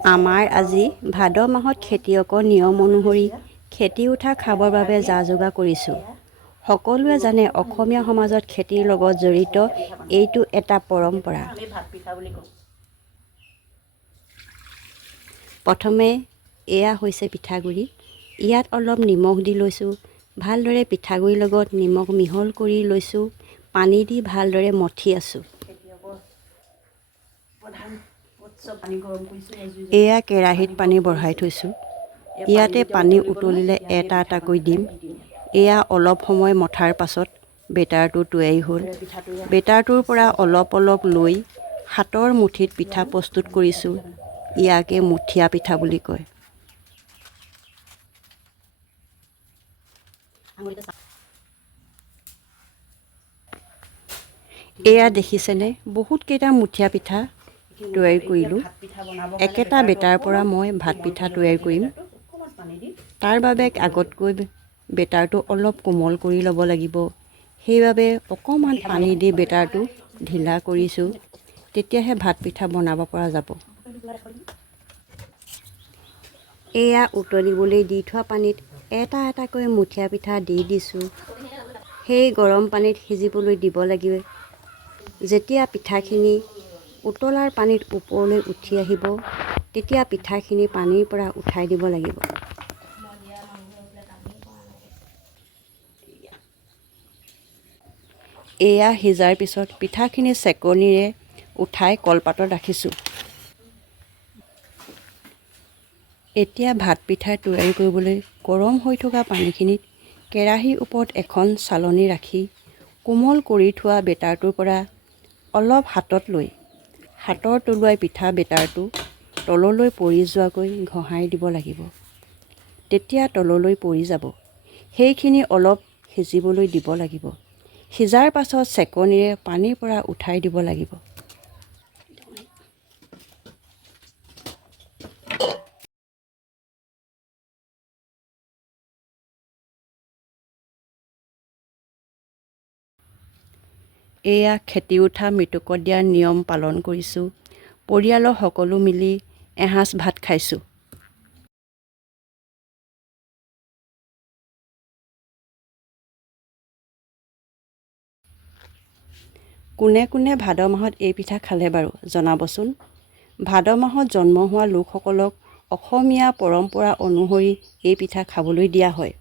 আমাৰ আজি ভাদ মাহত খেতিয়কৰ নিয়ম অনুসৰি খেতি উঠা খাবৰ বাবে যা যোগাৰ কৰিছোঁ। সকলোৱে জানে অসমীয়া সমাজত খেতিৰ লগত জড়িত এইটো এটা পৰম্পৰা। প্ৰথমে এয়া হৈছে পিঠাগুড়ি। ইয়াত অলপ নিমখ দি লৈছোঁ। ভালদৰে পিঠাগুড়িৰ লগত নিমখ মিহল কৰি লৈছোঁ। পানী দি ভালদৰে মঠি আছোঁ। এয়া কেৰাহীত পানী বঢ়াই থৈছোঁ। ইয়াতে পানী উতলিলে এটা এটাকৈ দিম। এয়া অলপ সময় মঠাৰ পাছত বেটাৰটো তৈয়াৰী হ'ল। বেটাৰটোৰ পৰা অলপ অলপ লৈ হাতৰ মুঠিত পিঠা প্ৰস্তুত কৰিছোঁ। ইয়াকে মুথিয়া পিঠা বুলি কয়। এয়া দেখিছেনে, বহুতকেইটা মুথিয়া পিঠা তৈয়াৰ কৰিলোঁ। একেটা বেটাৰ পৰা মই ভাত পিঠা তৈয়াৰ কৰিম। তাৰ বাবে আগতকৈ বেটাৰটো অলপ কোমল কৰি ল'ব লাগিব। সেইবাবে অকণমান পানী দি বেটাৰটো ঢিলা কৰিছোঁ। তেতিয়াহে ভাত পিঠা বনাব পৰা যাব। এয়া উতলিবলৈ দি থোৱা পানীত এটা এটাকৈ মুথিয়া পিঠা দি দিছোঁ। সেই গৰম পানীত সিজিবলৈ দিব লাগিব। যেতিয়া পিঠাখিনি উতলাৰ পানীত ওপৰলৈ উঠি আহিব, তেতিয়া পিঠাখিনি পানীৰ পৰা উঠাই দিব লাগিব। এয়া সিজাৰ পিছত পিঠাখিনি চেকনিৰে উঠাই কলপাতত ৰাখিছোঁ। এতিয়া ভাত পিঠা তৈয়াৰ কৰিবলৈ গৰম হৈ থকা পানীখিনিত কেৰাহীৰ ওপৰত এখন চালনী ৰাখি কোমল কৰি থোৱা বেটাৰটোৰ পৰা অলপ হাতত লৈ হাতৰ তলুৱাই পিঠা বেটাৰটো তললৈ পৰি যোৱাকৈ ঘঁহাই দিব লাগিব। তেতিয়া তললৈ পৰি যাব। সেইখিনি অলপ সিজিবলৈ দিব লাগিব। সিজাৰ পাছত চেকনিৰে পানীৰ পৰা উঠাই দিব লাগিব। এয়া খেতি উঠা মৃতকক দিয়াৰ নিয়ম পালন কৰিছোঁ। পৰিয়ালৰ সকলো মিলি এসাঁজ ভাত খাইছোঁ। কোনে কোনে ভাদ মাহত এই পিঠা খালে বাৰু জনাবচোন। ভাদ মাহত জন্ম হোৱা লোকসকলক অসমীয়া পৰম্পৰা অনুসৰি এই পিঠা খাবলৈ দিয়া হয়।